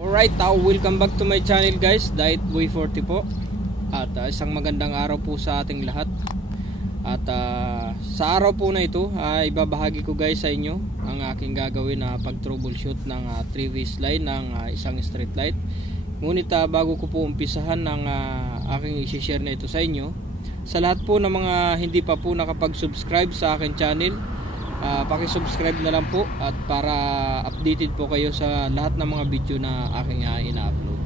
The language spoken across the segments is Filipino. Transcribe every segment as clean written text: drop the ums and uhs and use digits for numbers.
Alright, welcome back to my channel guys, Diet Boy 40 po. At isang magandang araw po sa ating lahat. At sa araw po na ito, ibabahagi ko guys sa inyo ang aking gagawin na pag-troubleshoot ng 3-phase line ng isang street light. Ngunit bago ko po umpisahan ng aking i-share na ito sa inyo, sa lahat po ng mga hindi pa po nakapag-subscribe sa aking channel, paki-subscribe na lang po at para updated po kayo sa lahat ng mga video na aking ina-upload.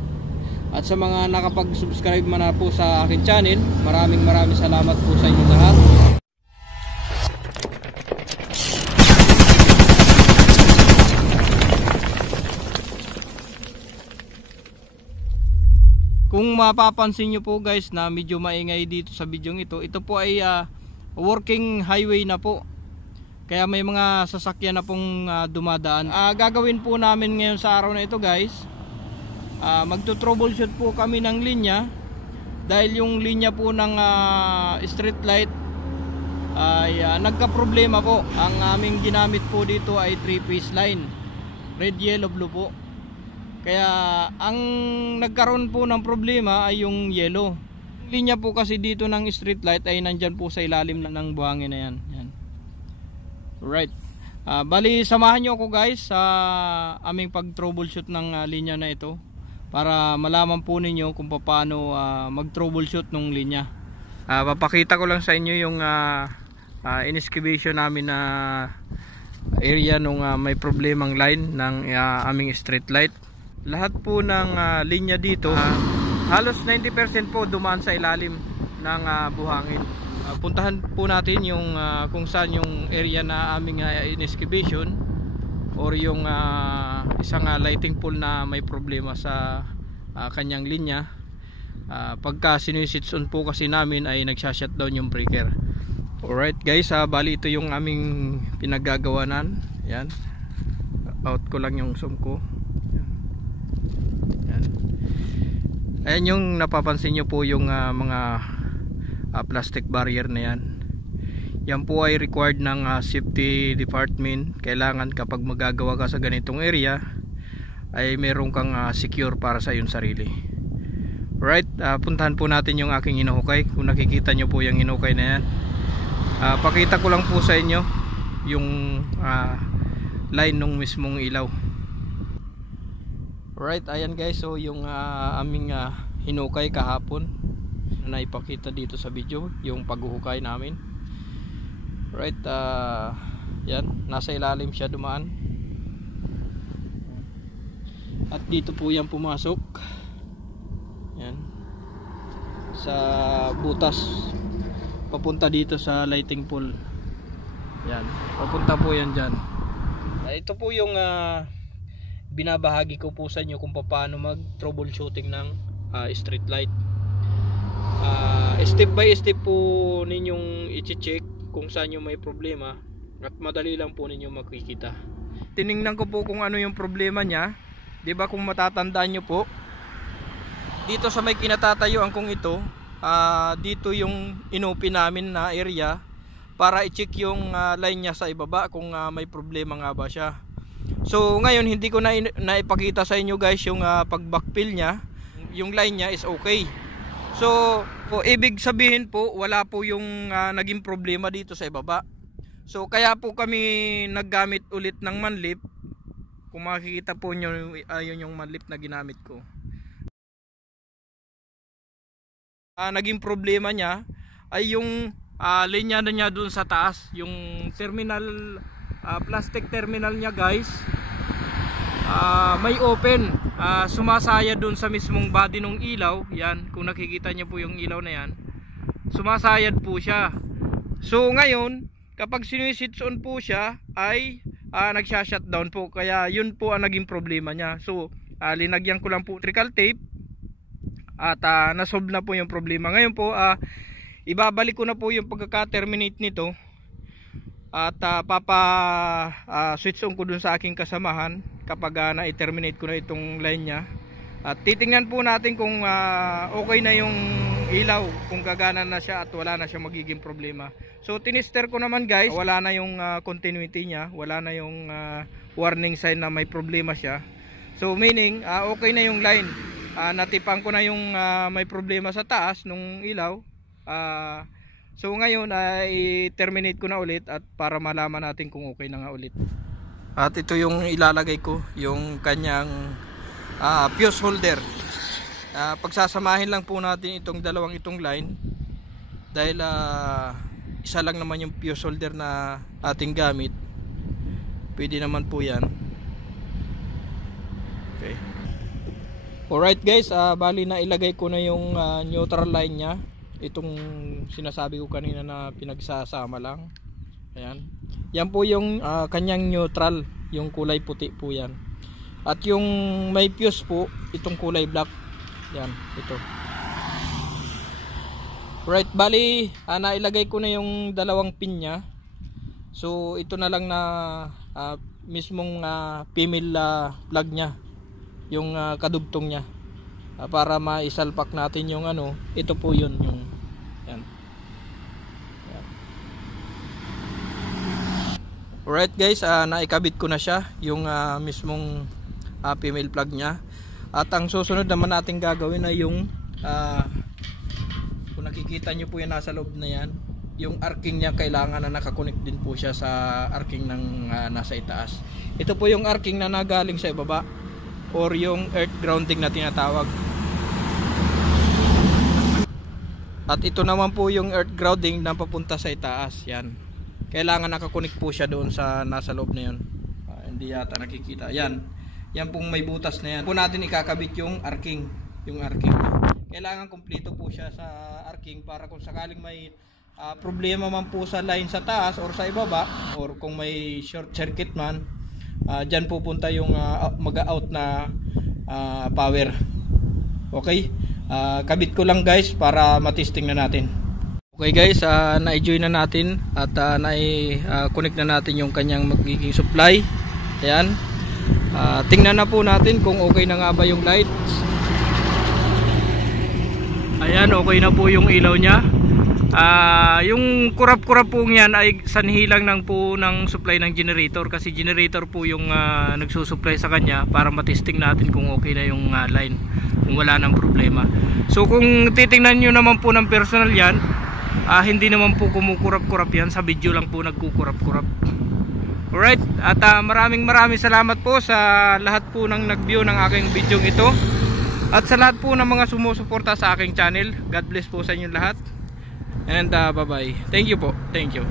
At sa mga nakapag-subscribe man na po sa aking channel, maraming salamat po sa inyo lahat. Kung mapapansin nyo po guys na medyo maingay dito sa video ito po ay working highway na po. Kaya may mga sasakyan na pong dumadaan. Gagawin po namin ngayon sa araw na ito guys, magto-troubleshoot po kami ng linya. Dahil yung linya po ng street light ay nagka-problema po. Ang aming ginamit po dito ay 3-phase line, red, yellow, blue po. Kaya ang nagkaroon po ng problema ay yung yellow. Yung linya po kasi dito ng street light ay nandyan po sa ilalim ng buhangin na yan. Right. Bali samahan nyo ako guys sa aming pag-troubleshoot ng linya na ito para malaman po ninyo kung paano mag-troubleshoot ng linya. Papakita ko lang sa inyo yung in-excavation namin na area nung may problemang line ng aming street light. Lahat po ng linya dito, halos 90% po dumaan sa ilalim ng buhangin. Puntahan po natin yung kung saan yung area na aming in-excavation or yung isang lighting pole na may problema sa kanyang linya. Pagka siniswitch on po kasi namin ay nagsha-shutdown yung breaker. Alright guys, bali ito yung aming pinaggagawanan. Yan, out ko lang yung zoom ko. Yan. Ayan yung napapansin nyo po yung mga plastic barrier na yan. Yan po ay required ng safety department. Kailangan kapag magagawa ka sa ganitong area ay meron kang secure para sa iyong sarili. Right, puntahan po natin yung aking hinuhukay. Kung nakikita nyo po yung hinukay na yan, pakita ko lang po sa inyo yung line ng mismong ilaw. Right, ayan guys, so yung aming hinukay kahapon na ipakita dito sa video, yung paghuhukay namin. Right, yan, nasa ilalim siya dumaan. At dito po yan pumasok. Yan. Sa butas papunta dito sa lighting pole. Yan, papunta po yan dyan. Ito po yung binabahagi ko po sa inyo kung paano mag troubleshooting ng street light. Step by step po ninyong i-check kung saan yung may problema at madali lang po ninyo makikita. Tiningnan ko po kung ano yung problema niya. 'Di ba, kung matatandaan nyo po, dito sa may kinatatayuan kong ito, dito yung inopen namin na area para i-check yung line niya sa ibaba kung may problema nga ba siya. So ngayon hindi ko na ipakita sa inyo guys yung pag-backfill niya. Yung line niya is okay. So ibig sabihin po wala po yung naging problema dito sa ibaba. So kaya po kami naggamit ulit ng manlip. Kung makikita po nyo, ayun yung manlip na ginamit ko. Naging problema niya ay yung linya na niya dun sa taas, yung terminal, plastic terminal niya guys, may open, sumasaya dun sa mismong body ng ilaw. Yan, kung nakikita niyo po yung ilaw na yan, sumasayad po siya. So ngayon kapag siniswitch on po siya ay nagsha-shutdown po, kaya yun po ang naging problema niya. So linagyan ko lang po electrical tape at nasolve na po yung problema. Ngayon po ibabalik ko na po yung pagkaka-terminate nito at switch on ko dun sa aking kasamahan kapag na-terminate ko na itong line nya. At titingnan po natin kung okay na yung ilaw, kung gagana na siya at wala na siya magiging problema. So tinister ko naman guys, wala na yung continuity niya, wala na yung warning sign na may problema siya. So meaning okay na yung line. Natipan ko na yung may problema sa taas nung ilaw. So ngayon i-terminate ko na ulit at para malaman natin kung okay na nga ulit. At ito yung ilalagay ko, yung kanyang fuse holder. Pagsasamahin lang po natin itong itong line dahil isa lang naman yung fuse holder na ating gamit. Pwede naman po yan. Okay. Alright guys, bali na ilagay ko na yung neutral line nya. Itong sinasabi ko kanina na pinagsasama lang. Ayan. Yan po yung kanyang neutral, yung kulay puti po yan. At yung may fuse po, itong kulay black. Yan, ito. Right, bali nailagay ko na yung dalawang pin nya. So ito na lang na mismong female plug nya, yung kadugtong nya, para maisalpak natin yung ito po yun, yung yan. Yan. Alright guys, naikabit ko na siya, yung mismong female plug nya. At ang susunod naman natin gagawin na yung kung nakikita nyo po yan nasa loob na yan, yung arcing nya kailangan na nakakonect din po siya sa arcing ng nasa itaas. Ito po yung arcing na nagaling sa ibaba or yung earth grounding na tinatawag. At ito naman po yung earth grounding na papunta sa itaas. Yan. Kailangan nakakonect po siya doon sa nasa loob na yun. Hindi yata nakikita. Yan. Yan pong may butas na yan. Po natin ikakabit yung arcing. Yung arcing. Kailangan kumpleto po siya sa arcing para kung sakaling may problema man po sa line sa taas or sa ibaba, or kung may short circuit man, dyan pupunta yung mag-out na power. Okay, kabit ko lang guys para matesting na natin. Okay guys, na-enjoy na natin at na-connect na natin yung kanyang magiging supply. Ayan, tingnan na po natin kung okay na nga ba yung lights. Ayan, okay na po yung ilaw nya. Yung kurap-kurap po yan ay sanhi lang ng supply ng generator, kasi generator po yung nagsusupply sa kanya para matesting natin kung okay na yung line, kung wala nang problema. So kung titingnan nyo naman po ng personal yan, hindi naman po kumukurap-kurap yan, sa video lang po nagkukurap-kurap. Alright, at maraming salamat po sa lahat po ng nag-view ng aking video ito, at sa lahat po ng mga sumusuporta sa aking channel. God bless po sa inyo lahat. And bye bye. Thank you po. Thank you.